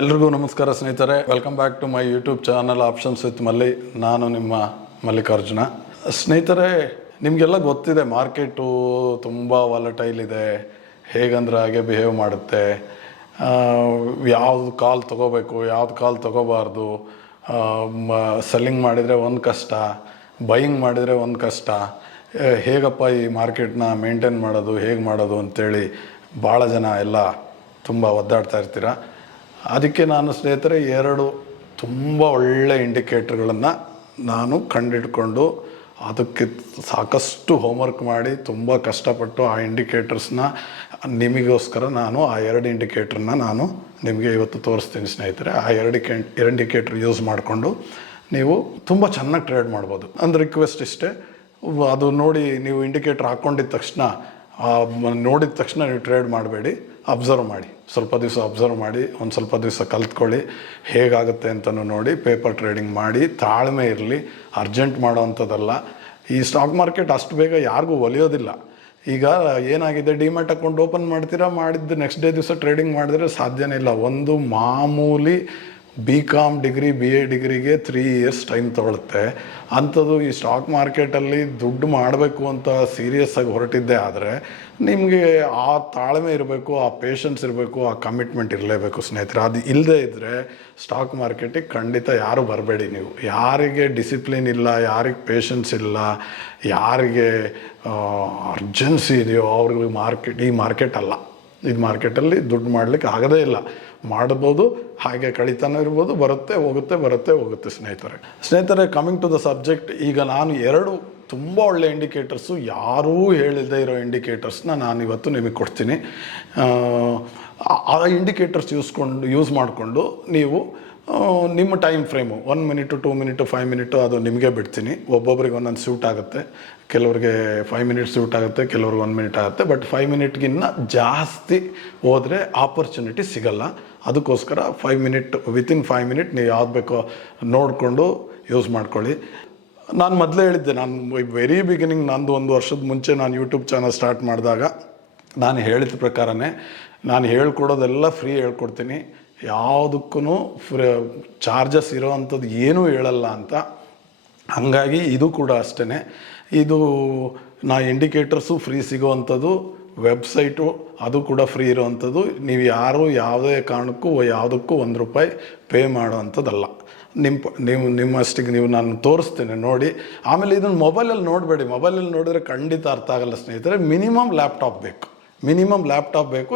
ಎಲ್ರಿಗೂ ನಮಸ್ಕಾರ ಸ್ನೇಹಿತರೆ, welcome back to my YouTube channel options with Malli. ನಾನು ನಿಮ್ಮ ಮಲ್ಲಿಕಾರ್ಜುನ. ಸ್ನೇಹಿತರೆ, ನಿಮಗೆಲ್ಲ ಗೊತ್ತಿದೆ ಮಾರ್ಕೆಟು ತುಂಬ ವಾಲಟೈಲ್ ಇದೆ. ಹೇಗಂದ್ರೆ ಹಾಗೆ ಬಿಹೇವ್ ಮಾಡುತ್ತೆ. ಯಾವುದು ಕಾಲ್ ತೊಗೋಬೇಕು, ಯಾವ್ದು ಕಾಲ್ ತೊಗೋಬಾರ್ದು. ಸೆಲ್ಲಿಂಗ್ ಮಾಡಿದರೆ ಒಂದು ಕಷ್ಟ, ಬೈಯಿಂಗ್ ಮಾಡಿದರೆ ಒಂದು ಕಷ್ಟ. ಹೇಗಪ್ಪ ಈ ಮಾರ್ಕೆಟ್ನ ಮೇಂಟೈನ್ ಮಾಡೋದು, ಹೇಗೆ ಮಾಡೋದು ಅಂತೇಳಿ ಭಾಳ ಜನ ಎಲ್ಲ ತುಂಬ ಒದ್ದಾಡ್ತಾ ಇರ್ತೀರ. ಅದಕ್ಕೆ ನಾನು ಸ್ನೇಹಿತರೆ ಎರಡು ತುಂಬ ಒಳ್ಳೆ ಇಂಡಿಕೇಟ್ರ್ಗಳನ್ನು ನಾನು ಕಂಡಿಡ್ಕೊಂಡು ಅದಕ್ಕೆ ಸಾಕಷ್ಟು ಹೋಮ್ವರ್ಕ್ ಮಾಡಿ ತುಂಬ ಕಷ್ಟಪಟ್ಟು ಆ ಇಂಡಿಕೇಟರ್ಸ್ನ ನಿಮಗೋಸ್ಕರ ನಾನು ಆ ಎರಡು ಇಂಡಿಕೇಟ್ರನ್ನ ನಾನು ನಿಮಗೆ ಇವತ್ತು ತೋರಿಸ್ತೀನಿ ಸ್ನೇಹಿತರೆ. ಆ ಎರಡು ಇಂಡಿಕೇಟ್ರ್ ಯೂಸ್ ಮಾಡಿಕೊಂಡು ನೀವು ತುಂಬ ಚೆನ್ನಾಗಿ ಟ್ರೇಡ್ ಮಾಡ್ಬೋದು. ಒಂದು ರಿಕ್ವೆಸ್ಟ್ ಇಷ್ಟೇ, ಅದು ನೋಡಿ ನೀವು ಇಂಡಿಕೇಟ್ರ್ ಹಾಕ್ಕೊಂಡಿದ್ದ ತಕ್ಷಣ ನೋಡಿದ ತಕ್ಷಣ ನೀವು ಟ್ರೇಡ್ ಮಾಡಬೇಡಿ, ಅಬ್ಸರ್ವ್ ಮಾಡಿ. ಸ್ವಲ್ಪ ದಿವಸ ಅಬ್ಸರ್ವ್ ಮಾಡಿ, ಒಂದು ಸ್ವಲ್ಪ ದಿವಸ ಕಲ್ತ್ಕೊಳ್ಳಿ, ಹೇಗಾಗುತ್ತೆ ಅಂತಲೂ ನೋಡಿ. ಪೇಪರ್ ಟ್ರೇಡಿಂಗ್ ಮಾಡಿ, ತಾಳ್ಮೆ ಇರಲಿ, ಅರ್ಜೆಂಟ್ ಮಾಡೋ ಅಂಥದ್ದಲ್ಲ. ಈ ಸ್ಟಾಕ್ ಮಾರ್ಕೆಟ್ ಅಷ್ಟು ಬೇಗ ಯಾರಿಗೂ ಒಲಿಯೋದಿಲ್ಲ. ಈಗ ಏನಾಗಿದೆ, ಡಿಮ್ಯಾಟ್ ಅಕೌಂಟ್ ಓಪನ್ ಮಾಡ್ತೀರಾ, ಮಾಡಿದ್ದು ನೆಕ್ಸ್ಟ್ ಡೇ ದಿವಸ ಟ್ರೇಡಿಂಗ್ ಮಾಡಿದ್ರೆ ಸಾಧ್ಯನೇ ಇಲ್ಲ. ಒಂದು ಮಾಮೂಲಿ BCom ಡಿಗ್ರಿ BA ಡಿಗ್ರಿಗೆ 3 ಇಯರ್ಸ್ ಟೈಮ್ ತೊಗೊಳುತ್ತೆ. ಅಂಥದ್ದು ಈ ಸ್ಟಾಕ್ ಮಾರ್ಕೆಟಲ್ಲಿ ದುಡ್ಡು ಮಾಡಬೇಕು ಅಂತ ಸೀರಿಯಸ್ಸಾಗಿ ಹೊರಟಿದ್ದೆ ಆದರೆ ನಿಮಗೆ ಆ ತಾಳ್ಮೆ ಇರಬೇಕು, ಆ ಪೇಷನ್ಸ್ ಇರಬೇಕು, ಆ ಕಮಿಟ್ಮೆಂಟ್ ಇರಲೇಬೇಕು ಸ್ನೇಹಿತರೆ. ಅದು ಇಲ್ಲದೇ ಇದ್ದರೆ ಸ್ಟಾಕ್ ಮಾರ್ಕೆಟಿಗೆ ಖಂಡಿತ ಯಾರೂ ಬರಬೇಡಿ ನೀವು. ಯಾರಿಗೆ ಡಿಸಿಪ್ಲಿನ್ ಇಲ್ಲ, ಯಾರಿಗೆ ಪೇಷನ್ಸ್ ಇಲ್ಲ, ಯಾರಿಗೆ ಅರ್ಜೆನ್ಸಿ ಇದೆಯೋ ಅವ್ರಿಗೆ ಈ ಮಾರ್ಕೆಟ್ ಅಲ್ಲ. ಇದು ಮಾರ್ಕೆಟಲ್ಲಿ ದುಡ್ಡು ಮಾಡಲಿಕ್ಕೆ ಆಗೋದೇ ಇಲ್ಲ. ಮಾಡ್ಬೋದು, ಹಾಗೆ ಕಳೀತಾನೆ ಇರ್ಬೋದು, ಬರುತ್ತೆ ಹೋಗುತ್ತೆ ಸ್ನೇಹಿತರೆ. ಕಮಿಂಗ್ ಟು ದ ಸಬ್ಜೆಕ್ಟ್, ಈಗ ನಾನು ಎರಡು ತುಂಬ ಒಳ್ಳೆ ಇಂಡಿಕೇಟರ್ಸು, ಯಾರೂ ಹೇಳಿಲ್ಲದೆ ಇರೋ ಇಂಡಿಕೇಟರ್ಸ್ನ ನಾನು ಇವತ್ತು ನಿಮಗೆ ಕೊಡ್ತೀನಿ. ಆ ಇಂಡಿಕೇಟರ್ಸ್ ಯೂಸ್ ಮಾಡಿಕೊಂಡು ನೀವು ನಿಮ್ಮ time frame 1 minute, 2 minute, 5 minute ಅದು ನಿಮಗೆ ಬಿಡ್ತೀನಿ. ಒಬ್ಬೊಬ್ರಿಗೆ ಒಂದೊಂದು ಸೂಟ್ ಆಗುತ್ತೆ. ಕೆಲವ್ರಿಗೆ 5 ಮಿನಿಟ್ಸ್ ಸೂಟ್ ಆಗುತ್ತೆ, ಕೆಲವ್ರಿಗೆ 1 ಮಿನಿಟ್ ಆಗುತ್ತೆ. ಬಟ್ 5 ಮಿನಿಟ್ಗಿನ್ನ ಜಾಸ್ತಿ ಹೋದರೆ ಆಪರ್ಚುನಿಟಿ ಸಿಗಲ್ಲ. ಅದಕ್ಕೋಸ್ಕರ 5 ಮಿನಿಟ್, ವಿತಿನ್ 5 ಮಿನಿಟ್ ನೀವು ಯಾವ್ದು ಬೇಕೋ ನೋಡಿಕೊಂಡು ಯೂಸ್ ಮಾಡ್ಕೊಳ್ಳಿ. ನಾನು ಮೊದಲೇ ಹೇಳಿದ್ದೆ, ನಾನು ವೆರಿ ಬಿಗಿನಿಂಗ್, ನಂದು 1 ವರ್ಷದ ಮುಂಚೆ ನಾನು ಯೂಟ್ಯೂಬ್ ಚಾನಲ್ ಸ್ಟಾರ್ಟ್ ಮಾಡಿದಾಗ ನಾನು ಹೇಳಿದ ಪ್ರಕಾರನೇ ನಾನು ಹೇಳ್ಕೊಡೋದೆಲ್ಲ ಫ್ರೀ ಹೇಳ್ಕೊಡ್ತೀನಿ. ಯಾವುದಕ್ಕೂ ಚಾರ್ಜಸ್ ಇರೋ ಅಂಥದ್ದು ಏನೂ ಹೇಳಲ್ಲ ಅಂತ. ಹಾಗಾಗಿ ಇದು ಕೂಡ ಅಷ್ಟೇ. ಇದು ಇಂಡಿಕೇಟರ್ಸು ಫ್ರೀ ಸಿಗೋವಂಥದ್ದು, ವೆಬ್ಸೈಟು ಅದು ಕೂಡ ಫ್ರೀ ಇರೋವಂಥದ್ದು. ನೀವು ಯಾರು ಯಾವುದೇ ಕಾರಣಕ್ಕೂ ಯಾವುದಕ್ಕೂ ₹1 ಪೇ ಮಾಡೋವಂಥದ್ದಲ್ಲ. ನಿಮ್ಮಷ್ಟಿಗೆ ನಾನು ತೋರಿಸ್ತೇನೆ ನೋಡಿ. ಆಮೇಲೆ ಇದನ್ನು ಮೊಬೈಲಲ್ಲಿ ನೋಡಬೇಡಿ. ಮೊಬೈಲಲ್ಲಿ ನೋಡಿದ್ರೆ ಖಂಡಿತ ಅರ್ಥ ಆಗಲ್ಲ ಸ್ನೇಹಿತರೆ. ಮಿನಿಮಮ್ ಲ್ಯಾಪ್ಟಾಪ್ ಬೇಕು.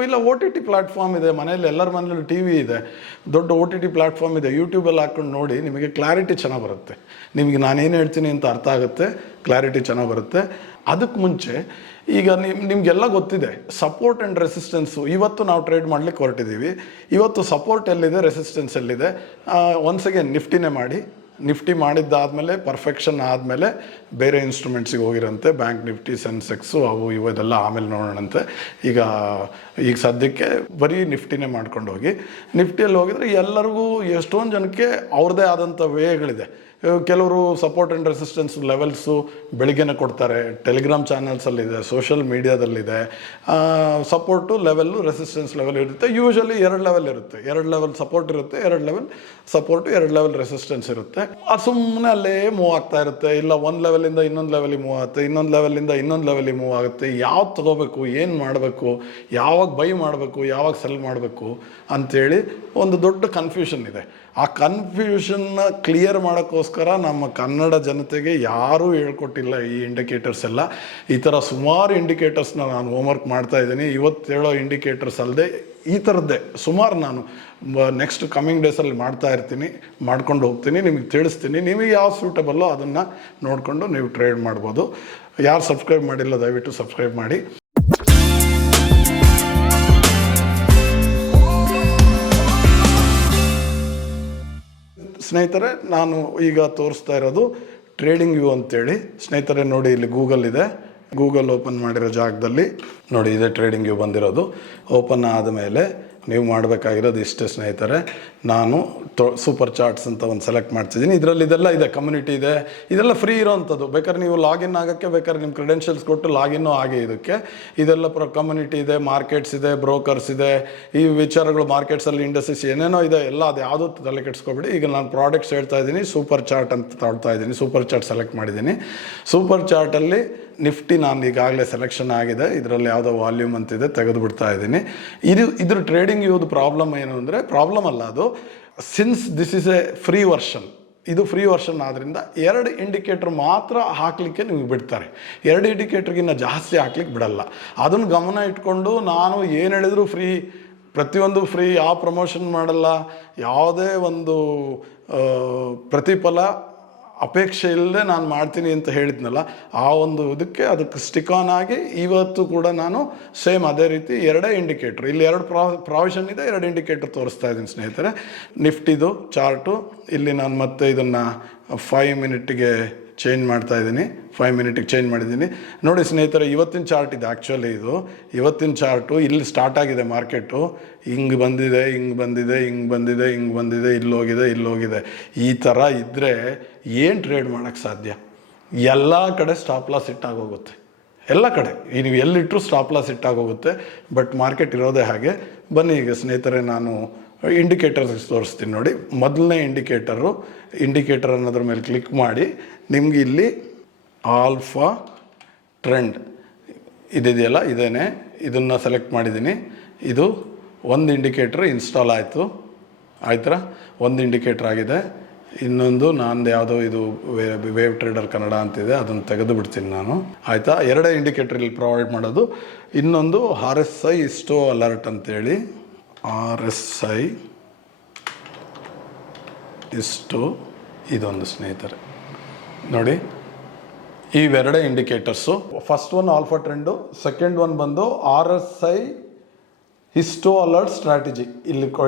ಇಲ್ಲ OTT ಪ್ಲ್ಯಾಟ್ಫಾರ್ಮ್ ಇದೆ, ಮನೇಲಿ ಎಲ್ಲರ ಮನೇಲಿ TV ಇದೆ, ದೊಡ್ಡ OTT ಪ್ಲ್ಯಾಟ್ಫಾರ್ಮ್ ಇದೆ. ಯೂಟ್ಯೂಬಲ್ಲಿ ಹಾಕ್ಕೊಂಡು ನೋಡಿ, ನಿಮಗೆ ಕ್ಲಾರಿಟಿ ಚೆನ್ನಾಗಿ ಬರುತ್ತೆ. ನಿಮಗೆ ನಾನೇನು ಹೇಳ್ತೀನಿ ಅಂತ ಅರ್ಥ ಆಗುತ್ತೆ, ಕ್ಲಾರಿಟಿ ಚೆನ್ನಾಗಿ ಬರುತ್ತೆ. ಅದಕ್ಕೆ ಮುಂಚೆ ಈಗ ನಿಮಗೆಲ್ಲ ಗೊತ್ತಿದೆ ಸಪೋರ್ಟ್ ಆ್ಯಂಡ್ ರೆಸಿಸ್ಟೆನ್ಸು. ಇವತ್ತು ನಾವು ಟ್ರೇಡ್ ಮಾಡಲಿಕ್ಕೆ ಹೊರಟಿದ್ದೀವಿ. ಇವತ್ತು ಸಪೋರ್ಟ್ ಎಲ್ಲಿದೆ, ರೆಸಿಸ್ಟೆನ್ಸ್ ಎಲ್ಲಿದೆ, ಒನ್ಸ್ ಅಗೇನ್ ನಿಫ್ಟಿನೇ ಮಾಡಿ. ನಿಫ್ಟಿ ಮಾಡಿದ್ದಾದಮೇಲೆ ಪರ್ಫೆಕ್ಷನ್ ಆದಮೇಲೆ ಬೇರೆ ಇನ್ಸ್ಟ್ರೂಮೆಂಟ್ಸಿಗೆ ಹೋಗಿರಂತೆ, ಬ್ಯಾಂಕ್ ನಿಫ್ಟಿ, ಸೆನ್ಸೆಕ್ಸು, ಅವು ಇದೆಲ್ಲ ಆಮೇಲೆ ನೋಡೋಣಂತೆ. ಈಗ ಸದ್ಯಕ್ಕೆ ಬರೀ ನಿಫ್ಟಿನೇ ಮಾಡ್ಕೊಂಡು ಹೋಗಿ. ನಿಫ್ಟಿಯಲ್ಲಿ ಹೋಗಿದ್ರೆ ಎಲ್ಲರಿಗೂ ಎಷ್ಟೊಂದು ಜನಕ್ಕೆ ಅವ್ರದ್ದೇ ಆದಂಥ ವೇಗಳಿದೆ. ಕೆಲವರು ಸಪೋರ್ಟ್ ಆ್ಯಂಡ್ ರೆಸಿಸ್ಟೆನ್ಸ್ ಲೆವೆಲ್ಸು ಬೆಳಿಗ್ಗೆನೇ ಕೊಡ್ತಾರೆ, ಟೆಲಿಗ್ರಾಮ್ ಚಾನಲ್ಸಲ್ಲಿದೆ, ಸೋಷಲ್ ಮೀಡಿಯಾದಲ್ಲಿದೆ. ಸಪೋರ್ಟು ಲೆವೆಲ್ಲು, ರೆಸಿಸ್ಟೆನ್ಸ್ ಲೆವೆಲ್ ಇರುತ್ತೆ. ಯೂಶಲಿ 2 ಲೆವೆಲ್ ಇರುತ್ತೆ. 2 ಲೆವೆಲ್ ಸಪೋರ್ಟ್ ಇರುತ್ತೆ, 2 ಲೆವೆಲ್ ಸಪೋರ್ಟು, 2 ಲೆವೆಲ್ ರೆಸಿಸ್ಟೆನ್ಸ್ ಇರುತ್ತೆ. ಅದು ಸುಮ್ಮನೆ ಅಲ್ಲೇ ಮೂವ್ ಆಗ್ತಾ ಇರುತ್ತೆ. ಇಲ್ಲ ಒಂದು ಲೆವೆಲಿಂದ ಇನ್ನೊಂದು ಲೆವೆಲಿಗೆ ಮೂವ್ ಆಗುತ್ತೆ, ಇನ್ನೊಂದು ಲೆವೆಲಿಂದ ಇನ್ನೊಂದು ಲೆವೆಲಿಗೆ ಮೂವ್ ಆಗುತ್ತೆ. ಯಾವ್ದು ತೊಗೋಬೇಕು, ಏನು ಮಾಡಬೇಕು, ಯಾವಾಗ ಬೈ ಮಾಡಬೇಕು, ಯಾವಾಗ ಸೆಲ್ ಮಾಡಬೇಕು ಅಂಥೇಳಿ ಒಂದು ದೊಡ್ಡ ಕನ್ಫ್ಯೂಷನ್ ಇದೆ. ಆ ಕನ್ಫ್ಯೂಷನ್ನ ಕ್ಲಿಯರ್ ಮಾಡೋಕ್ಕೋಸ್ಕರ ನಮ್ಮ ಕನ್ನಡ ಜನತೆಗೆ ಯಾರೂ ಹೇಳ್ಕೊಟ್ಟಿಲ್ಲ ಈ ಇಂಡಿಕೇಟರ್ಸ್ ಎಲ್ಲ. ಈ ಥರ ಸುಮಾರು ಇಂಡಿಕೇಟರ್ಸ್ನ ನಾನು ಹೋಮ್ವರ್ಕ್ ಮಾಡ್ತಾ ಇದ್ದೀನಿ. ಇವತ್ತು ಹೇಳೋ ಇಂಡಿಕೇಟರ್ಸ್ ಅಲ್ಲದೆ ಈ ಥರದ್ದೇ ಸುಮಾರು ನಾನು ನೆಕ್ಸ್ಟ್ ಕಮ್ಮಿಂಗ್ ಡೇಸಲ್ಲಿ ಮಾಡ್ಕೊಂಡು ಹೋಗ್ತೀನಿ, ನಿಮಗೆ ತಿಳಿಸ್ತೀನಿ. ನಿಮಗೆ ಯಾವ ಸೂಟಬಲ್ಲೋ ಅದನ್ನು ನೋಡಿಕೊಂಡು ನೀವು ಟ್ರೇಡ್ ಮಾಡ್ಬೋದು. ಯಾರು ಸಬ್ಸ್ಕ್ರೈಬ್ ಮಾಡಿಲ್ಲ ದಯವಿಟ್ಟು ಸಬ್ಸ್ಕ್ರೈಬ್ ಮಾಡಿ. ಸ್ನೇಹಿತರೆ, ನಾನು ಈಗ ತೋರಿಸ್ತಾ ಇರೋದು ಟ್ರೇಡಿಂಗ್ ವ್ಯೂ ಅಂತೇಳಿ. ಸ್ನೇಹಿತರೆ ನೋಡಿ, ಇಲ್ಲಿ ಗೂಗಲ್ ಇದೆ. ಗೂಗಲ್ ಓಪನ್ ಮಾಡಿರೋ ಜಾಗದಲ್ಲಿ ನೋಡಿ, ಇದೆ ಟ್ರೇಡಿಂಗ್ ವ್ಯೂ ಬಂದಿರೋದು. ಓಪನ್ ಆದಮೇಲೆ ನೀವು ಮಾಡಬೇಕಾಗಿರೋದು ಇಷ್ಟೇ ಸ್ನೇಹಿತರೆ. ನಾನು ಸೂಪರ್ ಚಾರ್ಟ್ಸ್ ಅಂತ ಒಂದು ಸೆಲೆಕ್ಟ್ ಮಾಡ್ತಿದ್ದೀನಿ. ಇದರಲ್ಲಿ ಇದೆಲ್ಲ ಇದೆ, ಕಮ್ಯುನಿಟಿ ಇದೆ, ಇದೆಲ್ಲ ಫ್ರೀ ಇರೋವಂಥದ್ದು. ಬೇಕಾದ್ರೆ ನೀವು ಲಾಗಿನ್ ಆಗೋಕ್ಕೆ ಬೇಕಾದ್ರೆ ನಿಮ್ಮ ಕ್ರೆಡೆನ್ಷಿಯಲ್ಸ್ ಕೊಟ್ಟು ಲಾಗಿನ್ನು ಆಗಿ ಇದಕ್ಕೆ. ಇದೆಲ್ಲ ಕಮ್ಯುನಿಟಿ ಇದೆ, ಮಾರ್ಕೆಟ್ಸ್ ಇದೆ, ಬ್ರೋಕರ್ಸ್ ಇದೆ, ಈ ವಿಚಾರಗಳು ಮಾರ್ಕೆಟ್ಸಲ್ಲಿ ಇಂಡಸ್ಟ್ರೀಸ್ ಏನೇನೋ ಇದೆ, ಎಲ್ಲ ಅದು ಯಾವುದೂ ತಲೆ ಕೆಡಿಸ್ಕೊಬೇಡಿ. ಈಗ ನಾನು ಪ್ರಾಡಕ್ಟ್ಸ್ ಹೇಳ್ತಾ ಇದ್ದೀನಿ, ಸೂಪರ್ ಚಾರ್ಟ್ ಅಂತ ತಗೊಳ್ತಾ ಇದ್ದೀನಿ. ಸೂಪರ್ ಚಾರ್ಟ್ ಸೆಲೆಕ್ಟ್ ಮಾಡಿದ್ದೀನಿ. ಸೂಪರ್ ಚಾರ್ಟಲ್ಲಿ ನಿಫ್ಟಿ ನಾನು ಈಗಾಗಲೇ ಸೆಲೆಕ್ಷನ್ ಆಗಿದೆ. ಇದರಲ್ಲಿ ಯಾವುದೋ ವಾಲ್ಯೂಮ್ ಅಂತಿದೆ, ತೆಗೆದು ಬಿಡ್ತಾ ಇದ್ದೀನಿ. ಇದ್ರ ಟ್ರೇಡಿಂಗ್ ಇವ್ದು ಪ್ರಾಬ್ಲಮ್ ಏನು ಅಂದರೆ, ಪ್ರಾಬ್ಲಮ್ ಅಲ್ಲ ಅದು, since this is A free version. ಇದು ಫ್ರೀ ವರ್ಷನ್ ಆದ್ದರಿಂದ 2 ಇಂಡಿಕೇಟ್ರ್ ಮಾತ್ರ ಹಾಕಲಿಕ್ಕೆ ನಿಮಗೆ ಬಿಡ್ತಾರೆ. 2 ಇಂಡಿಕೇಟ್ರಿಗಿನ್ನ ಜಾಸ್ತಿ ಹಾಕ್ಲಿಕ್ಕೆ ಬಿಡಲ್ಲ. ಅದನ್ನು ಗಮನ ಇಟ್ಕೊಂಡು ನಾನು ಏನು ಹೇಳಿದ್ರು ಫ್ರೀ, ಪ್ರತಿಯೊಂದು ಫ್ರೀ, ಯಾವ ಪ್ರಮೋಷನ್ ಮಾಡಲ್ಲ, ಯಾವುದೇ ಒಂದು ಪ್ರತಿಫಲ ಅಪೇಕ್ಷೆ ಇಲ್ಲದೆ ನಾನು ಮಾಡ್ತೀನಿ ಅಂತ ಹೇಳಿದ್ನಲ್ಲ, ಆ ಒಂದು ಅದಕ್ಕೆ ಸ್ಟಿಕ್ ಆನ್ ಆಗಿ ಇವತ್ತು ಕೂಡ ನಾನು ಸೇಮ್ ಅದೇ ರೀತಿ 2 ಇಂಡಿಕೇಟ್ರ್, ಇಲ್ಲಿ 2 ಪ್ರಾವಿಷನ್ ಇದೆ, 2 ಇಂಡಿಕೇಟ್ರ್ ತೋರಿಸ್ತಾ ಇದ್ದೀನಿ ಸ್ನೇಹಿತರೆ. ನಿಫ್ಟಿದು ಚಾರ್ಟು ಇಲ್ಲಿ ನಾನು ಮತ್ತೆ ಇದನ್ನು 5 ಮಿನಿಟ್ಗೆ ಚೇಂಜ್ ಮಾಡ್ತಾ ಇದ್ದೀನಿ. 5 ಮಿನಿಟಿಗೆ ಚೇಂಜ್ ಮಾಡಿದ್ದೀನಿ. ನೋಡಿ ಸ್ನೇಹಿತರೆ, ಇವತ್ತಿನ ಚಾರ್ಟ್ ಇದೆ. ಆ್ಯಕ್ಚುಲಿ ಇದು ಇವತ್ತಿನ ಚಾರ್ಟು. ಇಲ್ಲಿ ಸ್ಟಾರ್ಟ್ ಆಗಿದೆ ಮಾರ್ಕೆಟು, ಹಿಂಗೆ ಬಂದಿದೆ, ಹಿಂಗೆ ಬಂದಿದೆ, ಹಿಂಗೆ ಬಂದಿದೆ, ಹಿಂಗೆ ಬಂದಿದೆ, ಇಲ್ಲೋಗಿದೆ. ಈ ಥರ ಇದ್ದರೆ ಏನು ಟ್ರೇಡ್ ಮಾಡೋಕ್ಕೆ ಸಾಧ್ಯ? ಎಲ್ಲ ಕಡೆ ಸ್ಟಾಪ್ ಲಾಸ್ ಇಟ್ಟಾಗೋಗುತ್ತೆ. ಎಲ್ಲ ಕಡೆ ನೀವು ಎಲ್ಲಿಟ್ಟರು ಸ್ಟಾಪ್ ಲಾಸ್ ಇಟ್ಟಾಗೋಗುತ್ತೆ. ಬಟ್ ಮಾರ್ಕೆಟ್ ಇರೋದೇ ಹಾಗೆ. ಬನ್ನಿ ಈಗ ಸ್ನೇಹಿತರೆ, ನಾನು ಇಂಡಿಕೇಟರ್ಸ್ ತೋರಿಸ್ತೀನಿ ನೋಡಿ. ಮೊದಲನೇ ಇಂಡಿಕೇಟರ್ ಅನ್ನೋದ್ರ ಮೇಲೆ ಕ್ಲಿಕ್ ಮಾಡಿ ನಿಮ್ಗೆ ಇಲ್ಲಿ ಆಲ್ಫಾ ಟ್ರೆಂಡ್ ಇದೆಯಲ್ಲ, ಇದೇನೆ, ಇದನ್ನು ಸೆಲೆಕ್ಟ್ ಮಾಡಿದ್ದೀನಿ. ಇದು ಒಂದು ಇಂಡಿಕೇಟ್ರ್ ಇನ್ಸ್ಟಾಲ್ ಆಯ್ತಾ, ಒಂದು ಇಂಡಿಕೇಟ್ರ್ ಆಗಿದೆ. ಇನ್ನೊಂದು ನಂದು ಯಾವುದೋ ಇದು ವೇವ್ ಟ್ರೇಡರ್ ಕನ್ನಡ ಅಂತಿದೆ, ಅದನ್ನು ತೆಗೆದು ಬಿಡ್ತೀನಿ ನಾನು. ಆಯಿತಾ, 2 ಇಂಡಿಕೇಟ್ರ್ ಇಲ್ಲಿ ಪ್ರೊವೈಡ್ ಮಾಡೋದು. ಇನ್ನೊಂದು RSI ಇಸ್ಟೋ ಅಲರ್ಟ್ ಅಂತೇಳಿ, RSI ಇಷ್ಟು ಇದೊಂದು ಸ್ನೇಹಿತರೆ ನೋಡಿ. ಇವೆರಡೇ indicators. First one alpha trend, second one ಬಂದು RSI ಹಿಸ್ಟೋ ಅಲರ್ಟ್ ಸ್ಟ್ರಾಟಜಿ.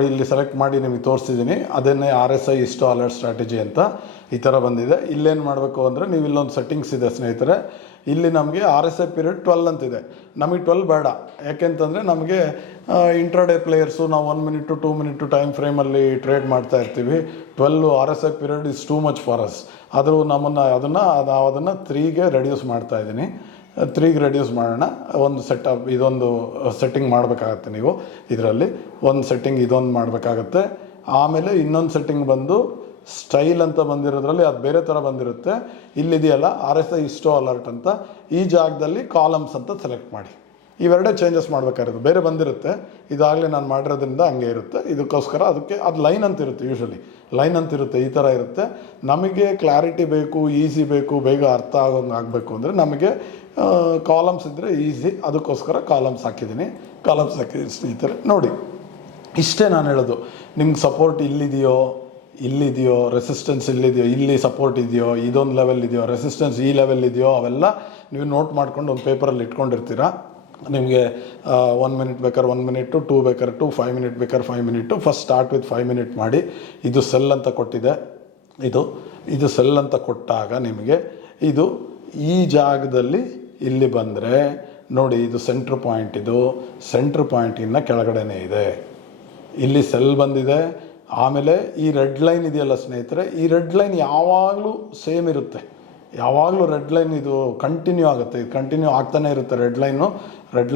ಇಲ್ಲಿ ಸೆಲೆಕ್ಟ್ ಮಾಡಿ ನಿಮಗೆ ತೋರಿಸಿದ್ದೀನಿ. ಅದನ್ನೇ RSI ಹಿಸ್ಟೋ ಅಲರ್ಟ್ ಸ್ಟ್ರಾಟಜಿ ಅಂತ ಈ ಥರ ಬಂದಿದೆ. ಇಲ್ಲೇನು ಮಾಡಬೇಕು ಅಂದರೆ, ನೀವು ಇಲ್ಲೊಂದು ಸೆಟ್ಟಿಂಗ್ಸ್ ಇದೆ ಸ್ನೇಹಿತರೆ. ಇಲ್ಲಿ ನಮಗೆ RSI ಪೀರಿಯಡ್ 12 ಅಂತಿದೆ. ನಮಗೆ 12 ಬೇಡ. ಯಾಕೆಂತಂದರೆ ನಮಗೆ ಇಂಟ್ರಾಡೇ ಪ್ಲೇಯರ್ಸು, ನಾವು 1 ಮಿನಿಟು 2 ಮಿನಿಟು ಟೈಮ್ ಫ್ರೇಮಲ್ಲಿ ಟ್ರೇಡ್ ಮಾಡ್ತಾ ಇರ್ತೀವಿ. 12 RSI period is too much for us. ಆದರೂ ಅದನ್ನು 3ಗೆ ರೆಡ್ಯೂಸ್ ಮಾಡ್ತಾ ಇದ್ದೀನಿ. 3ಗೆ ರೆಡ್ಯೂಸ್ ಮಾಡೋಣ. ಒಂದು ಇದೊಂದು ಸೆಟ್ಟಿಂಗ್ ಮಾಡಬೇಕಾಗತ್ತೆ. ನೀವು ಇದರಲ್ಲಿ ಒಂದು ಸೆಟ್ಟಿಂಗ್ ಇದೊಂದು ಮಾಡಬೇಕಾಗತ್ತೆ. ಆಮೇಲೆ ಇನ್ನೊಂದು ಸೆಟ್ಟಿಂಗ್ ಬಂದು ಸ್ಟೈಲ್ ಅಂತ ಬಂದಿರೋದ್ರಲ್ಲಿ ಅದು ಬೇರೆ ಥರ ಬಂದಿರುತ್ತೆ. ಇಲ್ಲಿದೆಯಲ್ಲ RSI ಇಸ್ಟೋ ಅಲರ್ಟ್ ಅಂತ, ಈ ಜಾಗದಲ್ಲಿ ಕಾಲಮ್ಸ್ ಅಂತ ಸೆಲೆಕ್ಟ್ ಮಾಡಿ. ಇವೆರಡೇ ಚೇಂಜಸ್ ಮಾಡಬೇಕಾಗಿರೋದು. ಬೇರೆ ಬಂದಿರುತ್ತೆ, ಇದಾಗಲೇ ನಾನು ಮಾಡಿರೋದ್ರಿಂದ ಹಂಗೆ ಇರುತ್ತೆ. ಇದಕ್ಕೋಸ್ಕರ ಅದು ಲೈನ್ ಅಂತ ಇರುತ್ತೆ, ಯೂಶ್ವಲಿ ಲೈನ್ ಅಂತ ಇರುತ್ತೆ, ಈ ಥರ ಇರುತ್ತೆ. ನಮಗೆ ಕ್ಲಾರಿಟಿ ಬೇಕು, ಈಸಿ ಬೇಕು, ಬೇಗ ಅರ್ಥ ಆಗೋಂಗೆ ಆಗಬೇಕು ಅಂದರೆ ನಮಗೆ ಕಾಲಮ್ಸ್ ಇದ್ದರೆ ಈಸಿ. ಅದಕ್ಕೋಸ್ಕರ ಕಾಲಮ್ಸ್ ಹಾಕಿದ್ದೀನಿ. ಸ್ನೇಹಿತರೆ ನೋಡಿ, ಇಷ್ಟೇ ನಾನು ಹೇಳೋದು. ನಿಮ್ಗೆ ಸಪೋರ್ಟ್ ಇಲ್ಲಿದೆಯೋ, ರೆಸಿಸ್ಟೆನ್ಸ್ ಇಲ್ಲಿ ಸಪೋರ್ಟ್ ಇದೆಯೋ, ಇದೊಂದು ಲೆವೆಲ್ ಇದೆಯೋ, ರೆಸಿಸ್ಟೆನ್ಸ್ ಈ ಲೆವೆಲ್ ಇದೆಯೋ, ಅವೆಲ್ಲ ನೀವು ನೋಟ್ ಮಾಡ್ಕೊಂಡು ಒಂದು ಪೇಪರಲ್ಲಿ ಇಟ್ಕೊಂಡಿರ್ತೀರ. ನಿಮಗೆ 1 ಮಿನಿಟ್ ಬೇಕಾದ್ರೆ 1 ಮಿನಿಟು, 2 ಬೇಕಾದ್ರೆ 2, 5 ಮಿನಿಟ್ ಬೇಕಾದ್ರೆ 5 minute. First start with 5 minute ಮಾಡಿ. ಇದು ಸೆಲ್ ಅಂತ ಕೊಟ್ಟಿದೆ. ಇದು ಸೆಲ್ ಅಂತ ಕೊಟ್ಟಾಗ ನಿಮಗೆ ಇದು ಈ ಜಾಗದಲ್ಲಿ ಇಲ್ಲಿ ಬಂದರೆ ನೋಡಿ, ಇದು ಸೆಂಟ್ರ್ ಪಾಯಿಂಟ್. ಇದು ಸೆಂಟ್ರ್ ಪಾಯಿಂಟಿನ ಕೆಳಗಡೆನೇ ಇದೆ. ಇಲ್ಲಿ ಸೆಲ್ ಬಂದಿದೆ. ಆಮೇಲೆ ಈ ರೆಡ್ ಲೈನ್ ಇದೆಯಲ್ಲ ಸ್ನೇಹಿತರೆ, ಈ ರೆಡ್ ಲೈನ್ ಯಾವಾಗಲೂ ಸೇಮ್ ಇರುತ್ತೆ. ಯಾವಾಗಲೂ ರೆಡ್ ಲೈನ್ ಇದು ಕಂಟಿನ್ಯೂ ಆಗುತ್ತೆ. ಇದು ಕಂಟಿನ್ಯೂ ಆಗ್ತಾನೆ ಇರುತ್ತೆ ರೆಡ್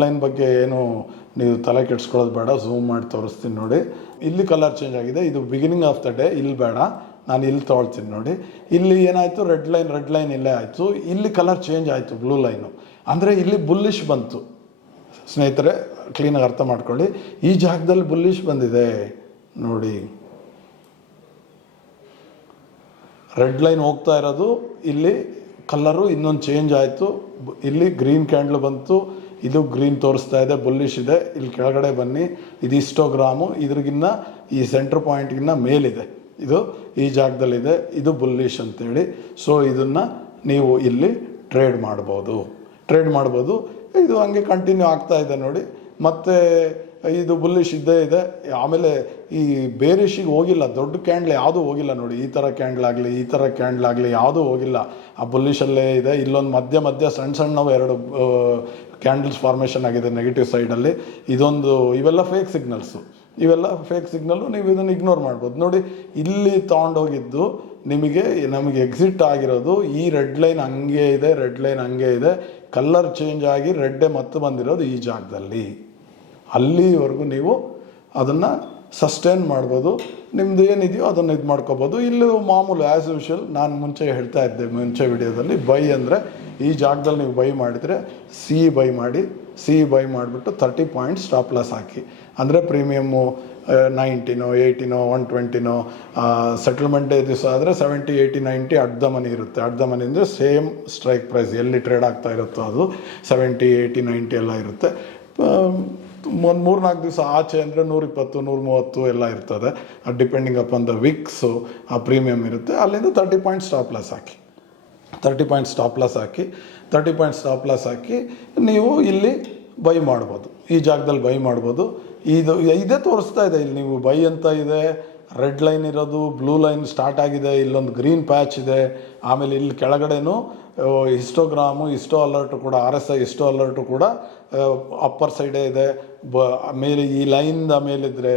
ಲೈನ್ ಬಗ್ಗೆ ಏನು ನೀವು ತಲೆ ಕೆಡಿಸ್ಕೊಳ್ಳೋದು ಬೇಡ. ಝೂಮ್ ಮಾಡಿ ತೋರಿಸ್ತೀನಿ ನೋಡಿ. ಇಲ್ಲಿ ಕಲರ್ ಚೇಂಜ್ ಆಗಿದೆ. ಇದು ಬಿಗಿನಿಂಗ್ ಆಫ್ ದ ಡೇ. ಇಲ್ಲಿ ಬೇಡ, ನಾನು ಇಲ್ಲಿ ತೊಗೊಳ್ತೀನಿ ನೋಡಿ. ಇಲ್ಲಿ ಏನಾಯಿತು, ರೆಡ್ ಲೈನ್ ಇಲ್ಲೇ ಆಯಿತು. ಇಲ್ಲಿ ಕಲರ್ ಚೇಂಜ್ ಆಯಿತು, ಬ್ಲೂ ಲೈನು. ಅಂದರೆ ಇಲ್ಲಿ ಬುಲ್ಲಿಶ್ ಬಂತು ಸ್ನೇಹಿತರೆ. ಕ್ಲೀನಾಗಿ ಅರ್ಥ ಮಾಡ್ಕೊಳ್ಳಿ. ಈ ಜಾಗದಲ್ಲಿ ಬುಲ್ಲಿಶ್ ಬಂದಿದೆ ನೋಡಿ. ರೆಡ್ ಲೈನ್ ಹೋಗ್ತಾ ಇರೋದು, ಇಲ್ಲಿ ಕಲರು ಇನ್ನೊಂದು ಚೇಂಜ್ ಆಯಿತು. ಇಲ್ಲಿ ಗ್ರೀನ್ ಕ್ಯಾಂಡ್ಲ್ ಬಂತು. ಇದು ಗ್ರೀನ್ ತೋರಿಸ್ತಾ ಇದೆ, ಬುಲ್ಲಿಶ್ ಇದೆ. ಇಲ್ಲಿ ಕೆಳಗಡೆ ಬನ್ನಿ, ಇದು ಹಿಸ್ಟೋಗ್ರಾಮು. ಇದ್ರಿಗಿನ್ನ ಈ ಸೆಂಟ್ರ್ ಪಾಯಿಂಟ್ಗಿನ್ನ ಮೇಲಿದೆ. ಇದು ಈ ಜಾಗದಲ್ಲಿದೆ. ಇದು ಬುಲ್ಲಿಶ್ ಅಂತೇಳಿ. ಸೊ ಇದನ್ನು ನೀವು ಇಲ್ಲಿ ಟ್ರೇಡ್ ಮಾಡ್ಬೋದು. ಇದು ಹಂಗೆ ಕಂಟಿನ್ಯೂ ಆಗ್ತಾ ಇದೆ ನೋಡಿ. ಮತ್ತು ಇದು ಬುಲ್ಲಿಶ್ ಇದ್ದೇ ಇದೆ. ಆಮೇಲೆ ಈ ಬೇರಿಶಿಗೆ ಹೋಗಿಲ್ಲ, ದೊಡ್ಡ ಕ್ಯಾಂಡ್ಲ್ ಯಾವುದೂ ಹೋಗಿಲ್ಲ ನೋಡಿ. ಈ ಥರ ಕ್ಯಾಂಡ್ಲ್ ಆಗಲಿ ಯಾವುದೂ ಹೋಗಿಲ್ಲ. ಆ ಬುಲ್ಲಿಶಲ್ಲೇ ಇದೆ. ಇಲ್ಲೊಂದು ಮಧ್ಯ ಸಣ್ಣವು 2 ಕ್ಯಾಂಡಲ್ಸ್ ಫಾರ್ಮೇಷನ್ ಆಗಿದೆ ನೆಗೆಟಿವ್ ಸೈಡಲ್ಲಿ. ಇವೆಲ್ಲ ಫೇಕ್ ಸಿಗ್ನಲ್ಸು. ಇವೆಲ್ಲ ಫೇಕ್ ಸಿಗ್ನಲ್ಲು. ನೀವು ಇದನ್ನು ಇಗ್ನೋರ್ ಮಾಡ್ಬೋದು. ನೋಡಿ, ಇಲ್ಲಿ ತೊಗೊಂಡೋಗಿದ್ದು ನಮಗೆ ಎಕ್ಸಿಟ್ ಆಗಿರೋದು ಈ ರೆಡ್ ಲೈನ್ ಹಂಗೆ ಇದೆ, ರೆಡ್ ಲೈನ್ ಹಂಗೆ ಇದೆ, ಕಲರ್ ಚೇಂಜ್ ಆಗಿ ರೆಡ್ಡೇ ಮತ್ತೆ ಬಂದಿರೋದು ಈ ಜಾಗದಲ್ಲಿ. ಅಲ್ಲಿವರೆಗೂ ನೀವು ಅದನ್ನು ಸಸ್ಟೈನ್ ಮಾಡ್ಬೋದು. ನಿಮ್ದು ಏನಿದೆಯೋ ಅದನ್ನು ಇದು ಮಾಡ್ಕೋಬೋದು. ಇಲ್ಲಿ ಮಾಮೂಲು ಆ್ಯಸ್ ಯೂಶುವಲ್ ನಾನು ಮುಂಚೆ ಹೇಳ್ತಾ ಇದ್ದೆ, ಮುಂಚೆ ವಿಡಿಯೋದಲ್ಲಿ ಬೈ ಅಂದರೆ ಈ ಜಾಗದಲ್ಲಿ ನೀವು ಬೈ ಮಾಡಿದರೆ ಬೈ ಮಾಡಿಬಿಟ್ಟು 30 ಪಾಯಿಂಟ್ಸ್ ಸ್ಟಾಪ್ ಲಾಸ್ ಹಾಕಿ. ಅಂದರೆ ಪ್ರೀಮಿಯಮ್ಮು 90ನೋ 80ನೋ 120ನೋ, ಸೆಟಲ್ಮೆಂಟ್ ಡೇ ದಿವಸ ಆದರೆ 70 80 90 ಅಟ್ ದ ಮನಿ ಇರುತ್ತೆ. ಅಟ್ ದ ಮನಿ ಅಂದರೆ ಸೇಮ್ ಸ್ಟ್ರೈಕ್ ಪ್ರೈಸ್ ಎಲ್ಲಿ ಟ್ರೇಡ್ ಆಗ್ತಾ ಇರುತ್ತೋ ಅದು 70 80 90 ಎಲ್ಲ ಇರುತ್ತೆ. ಒಂದು 3-4 ದಿವಸ ಆಚೆ ಅಂದರೆ 120 130 ಎಲ್ಲ ಇರ್ತದೆ. ಡಿಪೆಂಡಿಂಗ್ ಅಪಾನ್ ದ ವಿಕ್ಸು ಆ ಪ್ರೀಮಿಯಮ್ ಇರುತ್ತೆ. ಅಲ್ಲಿಂದ 30 ಪಾಯಿಂಟ್ ಸ್ಟಾಪ್ ಲಾಸ್ ಹಾಕಿ, 30 ಪಾಯಿಂಟ್ ಸ್ಟಾಪ್ ಲಾಸ್ ಹಾಕಿ, 30 ಪಾಯಿಂಟ್ ಸ್ಟಾಪ್ ಲಾಸ್ ಹಾಕಿ ನೀವು ಇಲ್ಲಿ ಬೈ ಮಾಡ್ಬೋದು. ಈ ಜಾಗದಲ್ಲಿ ಬೈ ಮಾಡ್ಬೋದು. ಇದೇ ತೋರಿಸ್ತಾ ಇದೆ ಇಲ್ಲಿ. ನೀವು ಬೈ ಅಂತ ಇದೆ, ರೆಡ್ ಲೈನ್ ಇರೋದು, ಬ್ಲೂ ಲೈನ್ ಸ್ಟಾರ್ಟ್ ಆಗಿದೆ, ಇಲ್ಲೊಂದು ಗ್ರೀನ್ ಪ್ಯಾಚ್ ಇದೆ. ಆಮೇಲೆ ಇಲ್ಲಿ ಕೆಳಗಡೆನೂ ಹಿಸ್ಟೋಗ್ರಾಮು, ಹಿಸ್ಟೋ ಅಲರ್ಟು ಕೂಡ, RSI ಹಿಸ್ಟೋ ಅಲರ್ಟು ಕೂಡ ಅಪ್ಪರ್ ಸೈಡೇ ಇದೆ. ಮೇಲೆ ಈ ಲೈನಿಂದ ಮೇಲಿದ್ದರೆ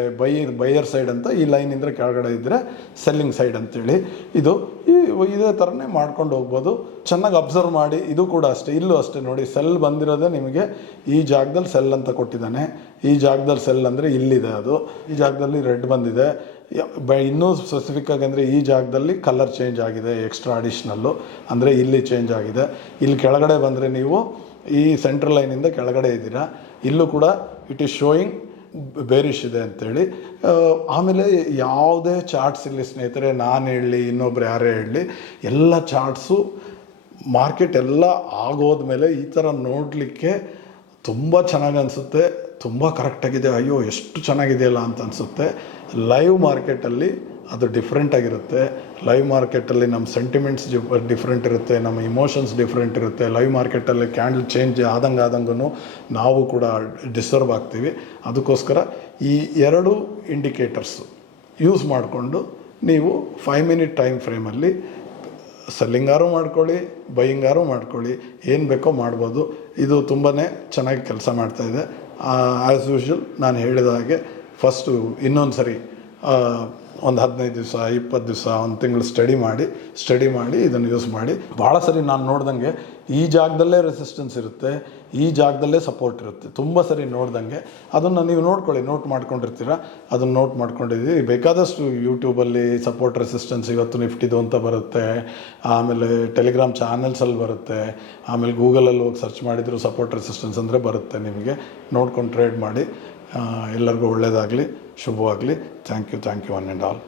ಬೈಯರ್ ಸೈಡ್ ಅಂತ, ಈ ಲೈನಿಂದ ಕೆಳಗಡೆ ಇದ್ದರೆ ಸೆಲ್ಲಿಂಗ್ ಸೈಡ್ ಅಂತೇಳಿ. ಇದೇ ಥರನೇ ಮಾಡ್ಕೊಂಡು ಹೋಗ್ಬೋದು. ಚೆನ್ನಾಗಿ ಅಬ್ಸರ್ವ್ ಮಾಡಿ. ಇದು ಕೂಡ ಅಷ್ಟೇ, ಇಲ್ಲೂ ಅಷ್ಟೇ ನೋಡಿ, ಸೆಲ್ ಬಂದಿರೋದೇ ನಿಮಗೆ ಈ ಜಾಗದಲ್ಲಿ ಸೆಲ್ ಅಂತ ಕೊಟ್ಟಿದ್ದಾನೆ. ಈ ಜಾಗದಲ್ಲಿ ಸೆಲ್ ಅಂದರೆ ಇಲ್ಲಿದೆ, ಅದು ಈ ಜಾಗದಲ್ಲಿ ರೆಡ್ ಬಂದಿದೆ. ಇನ್ನೂ ಸ್ಪೆಸಿಫಿಕ್ಕಾಗಿ ಅಂದರೆ ಈ ಜಾಗದಲ್ಲಿ ಕಲರ್ ಚೇಂಜ್ ಆಗಿದೆ, ಎಕ್ಸ್ಟ್ರಾ ಅಡಿಷ್ನಲ್ಲು, ಅಂದರೆ ಇಲ್ಲಿ ಚೇಂಜ್ ಆಗಿದೆ. ಇಲ್ಲಿ ಕೆಳಗಡೆ ಬಂದರೆ ನೀವು ಈ ಸೆಂಟ್ರಲ್ ಲೈನಿಂದ ಕೆಳಗಡೆ ಇದ್ದೀರಾ, ಇಲ್ಲೂ ಕೂಡ ಇಟ್ ಈಸ್ ಶೋಯಿಂಗ್ ಬೇರಿಶ್ ಇದೆ ಅಂಥೇಳಿ. ಆಮೇಲೆ ಯಾವುದೇ ಚಾರ್ಟ್ಸ್ ಇಲ್ಲಿ ಸ್ನೇಹಿತರೆ, ನಾನು ಹೇಳಲಿ ಇನ್ನೊಬ್ರು ಯಾರೇ ಹೇಳಲಿ, ಎಲ್ಲ ಚಾರ್ಟ್ಸು ಮಾರ್ಕೆಟ್ ಎಲ್ಲ ಆಗೋದ್ಮೇಲೆ ಈ ಥರ ನೋಡಲಿಕ್ಕೆ ತುಂಬ ಚೆನ್ನಾಗಿ ಅನಿಸುತ್ತೆ, ತುಂಬ ಕರೆಕ್ಟಾಗಿದೆ, ಅಯ್ಯೋ ಎಷ್ಟು ಚೆನ್ನಾಗಿದೆಯಲ್ಲ ಅಂತ ಅನಿಸುತ್ತೆ. ಲೈವ್ ಮಾರ್ಕೆಟಲ್ಲಿ ಅದು ಡಿಫ್ರೆಂಟಾಗಿರುತ್ತೆ. ಲೈವ್ ಮಾರ್ಕೆಟಲ್ಲಿ ನಮ್ಮ ಸೆಂಟಿಮೆಂಟ್ಸ್ ಡಿಫ್ರೆಂಟ್ ಇರುತ್ತೆ, ನಮ್ಮ ಇಮೋಷನ್ಸ್ ಡಿಫ್ರೆಂಟ್ ಇರುತ್ತೆ. ಲೈವ್ ಮಾರ್ಕೆಟಲ್ಲಿ ಕ್ಯಾಂಡಲ್ ಚೇಂಜ್ ಆದಂಗೂ ನಾವು ಕೂಡ ಡಿಸ್ಟರ್ಬ್ ಆಗ್ತೀವಿ. ಅದಕ್ಕೋಸ್ಕರ ಈ 2 ಇಂಡಿಕೇಟರ್ಸು ಯೂಸ್ ಮಾಡಿಕೊಂಡು ನೀವು 5 ಮಿನಿಟ್ ಟೈಮ್ ಫ್ರೇಮಲ್ಲಿ ಸೆಲ್ಲಿಂಗಾರು ಮಾಡ್ಕೊಳ್ಳಿ, ಬೈಯಿಂಗಾರು ಮಾಡ್ಕೊಳ್ಳಿ, ಏನು ಬೇಕೋ ಮಾಡ್ಬೋದು. ಇದು ತುಂಬಾ ಚೆನ್ನಾಗಿ ಕೆಲಸ ಮಾಡ್ತಾಯಿದೆ. ಆ್ಯಸ್ ಯೂಶ್ವಲ್ ನಾನು ಹೇಳಿದ ಹಾಗೆ ಫಸ್ಟು ಇನ್ನೊಂದು ಸರಿ ಒಂದು 15 ದಿವಸ 20 ದಿವಸ 1 ತಿಂಗಳು ಸ್ಟಡಿ ಮಾಡಿ ಇದನ್ನು ಯೂಸ್ ಮಾಡಿ. ಭಾಳ ಸರಿ ನಾನು ನೋಡ್ದಂಗೆ ಈ ಜಾಗದಲ್ಲೇ ರೆಸಿಸ್ಟೆನ್ಸ್ ಇರುತ್ತೆ, ಈ ಜಾಗದಲ್ಲೇ ಸಪೋರ್ಟ್ ಇರುತ್ತೆ. ತುಂಬ ಸರಿ ನೋಡ್ದಂಗೆ ಅದನ್ನು ನೀವು ನೋಡ್ಕೊಳ್ಳಿ, ನೋಟ್ ಮಾಡ್ಕೊಂಡಿರ್ತೀರ, ಅದನ್ನು ನೋಟ್ ಮಾಡ್ಕೊಂಡಿದ್ದೀವಿ. ಬೇಕಾದಷ್ಟು ಯೂಟ್ಯೂಬಲ್ಲಿ ಸಪೋರ್ಟ್ ರೆಸಿಸ್ಟೆನ್ಸ್ ಇವತ್ತು ನಿಫ್ಟಿದು ಅಂತ ಬರುತ್ತೆ, ಆಮೇಲೆ ಟೆಲಿಗ್ರಾಮ್ ಚಾನಲ್ಸಲ್ಲಿ ಬರುತ್ತೆ, ಆಮೇಲೆ ಗೂಗಲಲ್ಲಿ ಹೋಗಿ ಸರ್ಚ್ ಮಾಡಿದ್ರು ಸಪೋರ್ಟ್ ರೆಸಿಸ್ಟೆನ್ಸ್ ಅಂದರೆ ಬರುತ್ತೆ. ನಿಮಗೆ ನೋಡ್ಕೊಂಡು ಟ್ರೇಡ್ ಮಾಡಿ. ಎಲ್ಲರಿಗೂ ಒಳ್ಳೆಯದಾಗಲಿ, ಶುಭವಾಗಲಿ. Thank you one and all.